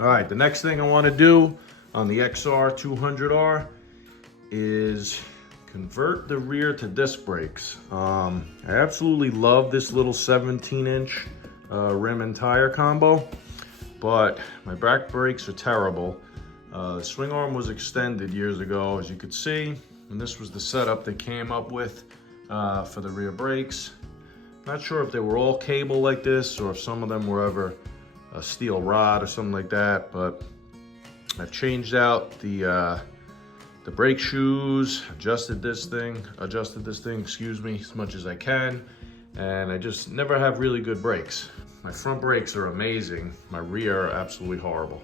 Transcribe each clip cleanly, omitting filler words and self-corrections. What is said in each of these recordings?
All right, the next thing I want to do on the XR200R is convert the rear to disc brakes. I absolutely love this little 17-inch rim and tire combo, but my back brakes are terrible. The swing arm was extended years ago, as you could see, and this was the setup they came up with for the rear brakes. Not sure if they were all cable like this or if some of them were ever a steel rod or something like that, but I've changed out the brake shoes, adjusted this thing, excuse me, as much as I can, and I just never have really good brakes. My front brakes are amazing, my rear are absolutely horrible.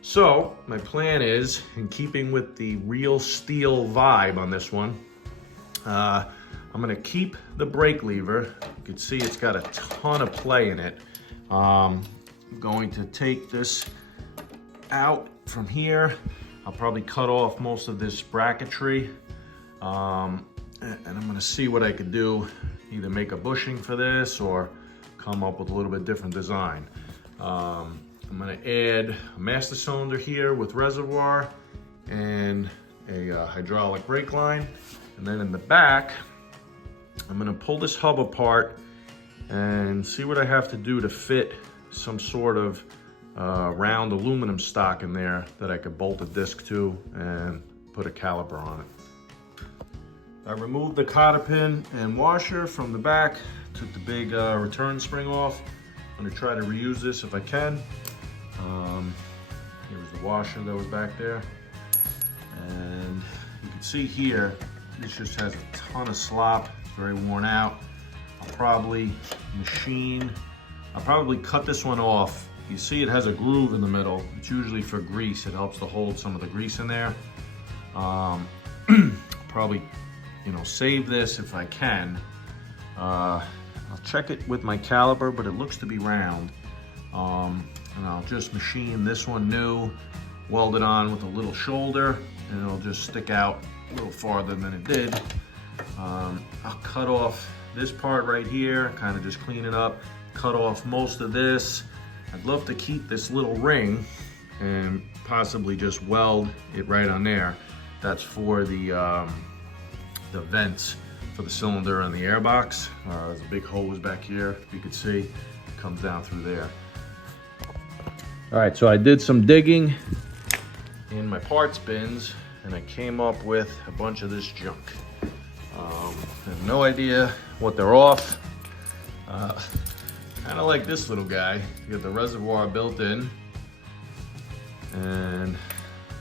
So my plan is, in keeping with the real steel vibe on this one, I'm gonna keep the brake lever. You can see it's got a ton of play in it. I'm going to take this out from here. I'll probably cut off most of this bracketry, and I'm gonna see what I could do, either make a bushing for this or come up with a little bit different design. I'm gonna add a master cylinder here with reservoir and a hydraulic brake line. And then in the back, I'm gonna pull this hub apart and see what I have to do to fit some sort of round aluminum stock in there that I could bolt a disc to and put a caliper on it. I removed the cotter pin and washer from the back, took the big return spring off. I'm gonna try to reuse this if I can. Here was the washer that was back there. And you can see here, this just has a ton of slop, very worn out. I'll probably cut this one off. You see it has a groove in the middle. It's usually for grease. It helps to hold some of the grease in there. Probably, save this if I can. I'll check it with my caliper, but it looks to be round. And I'll just machine this one new, weld it on with a little shoulder, and it'll just stick out a little farther than it did. I'll cut off this part right here, kind of just clean it up, cut off most of this. I'd love to keep this little ring and possibly just weld it right on there. That's for the vents for the cylinder and the airbox. There's a big hose back here, if you could see, it comes down through there. All right, so I did some digging in my parts bins and I came up with a bunch of this junk. I have no idea what they're off. Kind of like this little guy. You got the reservoir built in, and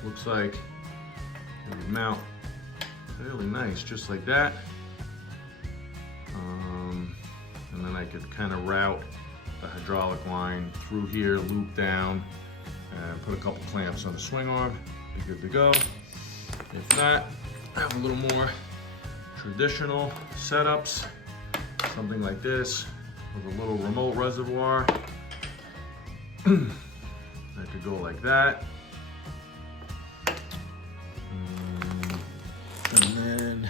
looks like it would mount fairly nice, just like that. And then I could kind of route the hydraulic line through here, loop down, and put a couple clamps on the swing arm. Be good to go. If not, I have a little more traditional setups, something like this, with a little remote reservoir. I could go like that. And then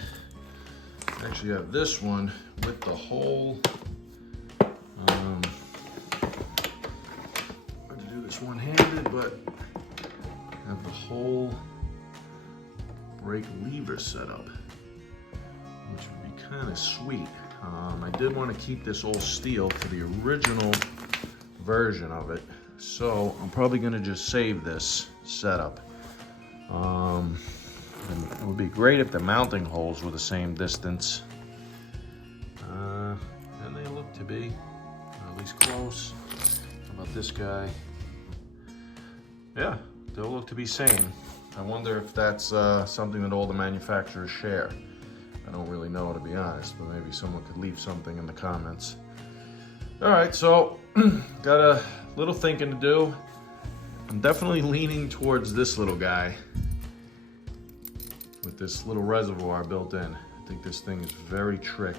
I actually have this one with the whole, I'm going to do this one-handed, but I have the whole brake lever setup, which would be kind of sweet. I did want to keep this all steel for the original version of it, so I'm probably going to just save this setup. And it would be great if the mounting holes were the same distance, and they look to be, at least close. How about this guy? Yeah, they'll look to be same. I wonder if that's something that all the manufacturers share. I don't really know, to be honest, but maybe someone could leave something in the comments. All right, so got a little thinking to do. I'm definitely leaning towards this little guy with this little reservoir built in. I think this thing is very trick.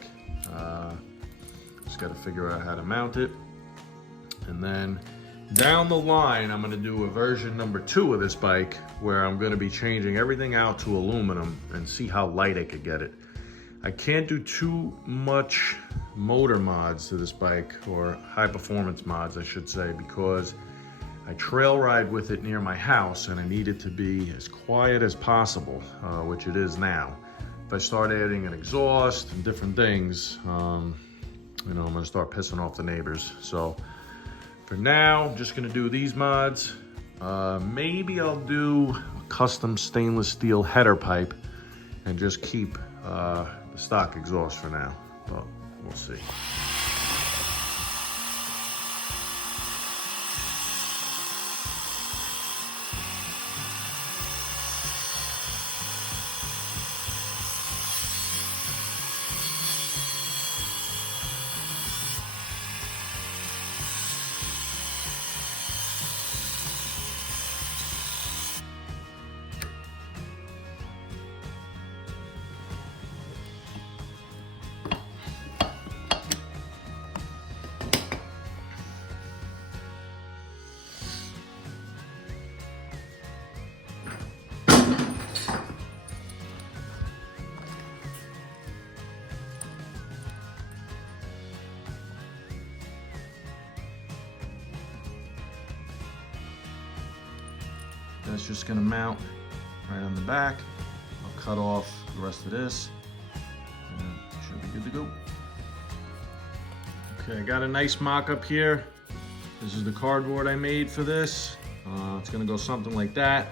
Just got to figure out how to mount it. And then down the line, I'm gonna do a version number 2 of this bike where I'm gonna be changing everything out to aluminum and see how light I could get it. I can't do too much motor mods to this bike, or high performance mods I should say, because I trail ride with it near my house, and I need it to be as quiet as possible, which it is now. If I start adding an exhaust and different things, you know, I'm gonna start pissing off the neighbors. So for now, I'm just gonna do these mods. Maybe I'll do a custom stainless steel header pipe and just keep the stock exhaust for now, but we'll see. That's just gonna mount right on the back. I'll cut off the rest of this and it should be good to go. Okay, I got a nice mock-up here. This is the cardboard I made for this. It's gonna go something like that.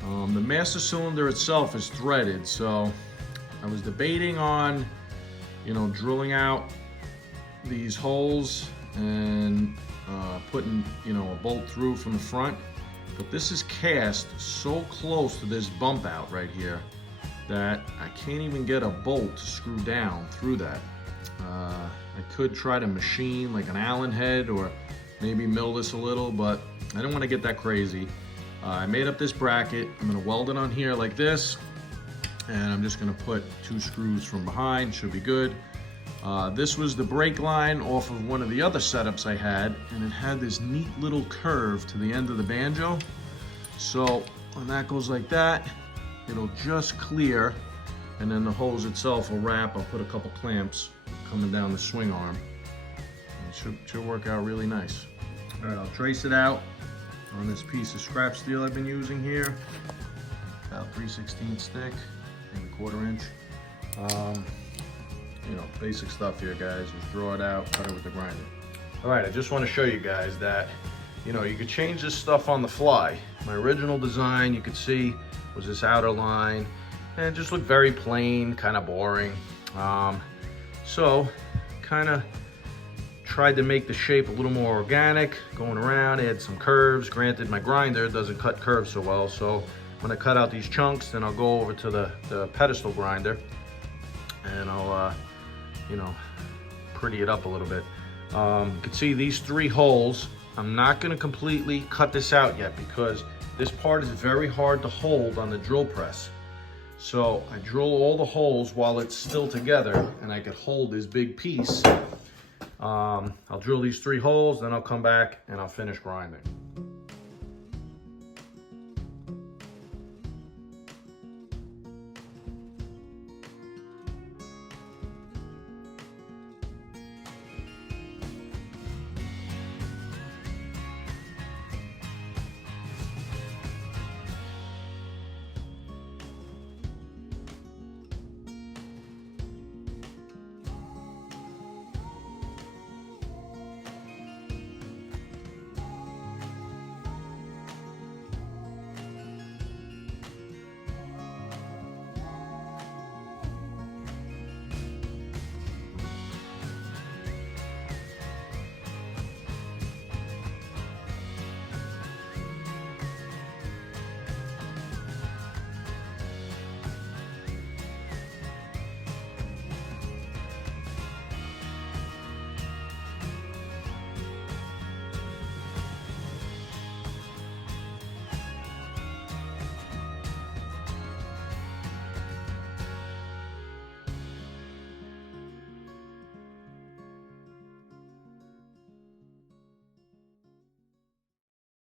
The master cylinder itself is threaded, so I was debating on, you know, drilling out these holes and putting, you know, a bolt through from the front. But this is cast so close to this bump out right here that I can't even get a bolt to screw down through that. I could try to machine like an Allen head or maybe mill this a little, but I don't want to get that crazy. I made up this bracket. I'm going to weld it on here like this, and I'm just going to put 2 screws from behind. Should be good. This was the brake line off of one of the other setups I had, and it had this neat little curve to the end of the banjo. So when that goes like that, it'll just clear, and then the hose itself will wrap. I'll put a couple clamps coming down the swing arm. It should work out really nice. All right, I'll trace it out on this piece of scrap steel I've been using here. About 3/16 thick and a 1/4 inch. You know, basic stuff here, guys. Just draw it out, cut it with the grinder. All right, I just want to show you guys that, you know, you could change this stuff on the fly. My original design, you could see, was this outer line, and it just looked very plain, kind of boring. So, kind of tried to make the shape a little more organic, going around, add some curves. Granted, my grinder doesn't cut curves so well, so when I cut out these chunks, then I'll go over to the pedestal grinder, and I'll, you know, pretty it up a little bit. You can see these 3 holes. I'm not gonna completely cut this out yet because this part is very hard to hold on the drill press. So I drill all the holes while it's still together, and I could hold this big piece. I'll drill these 3 holes, then I'll come back and I'll finish grinding.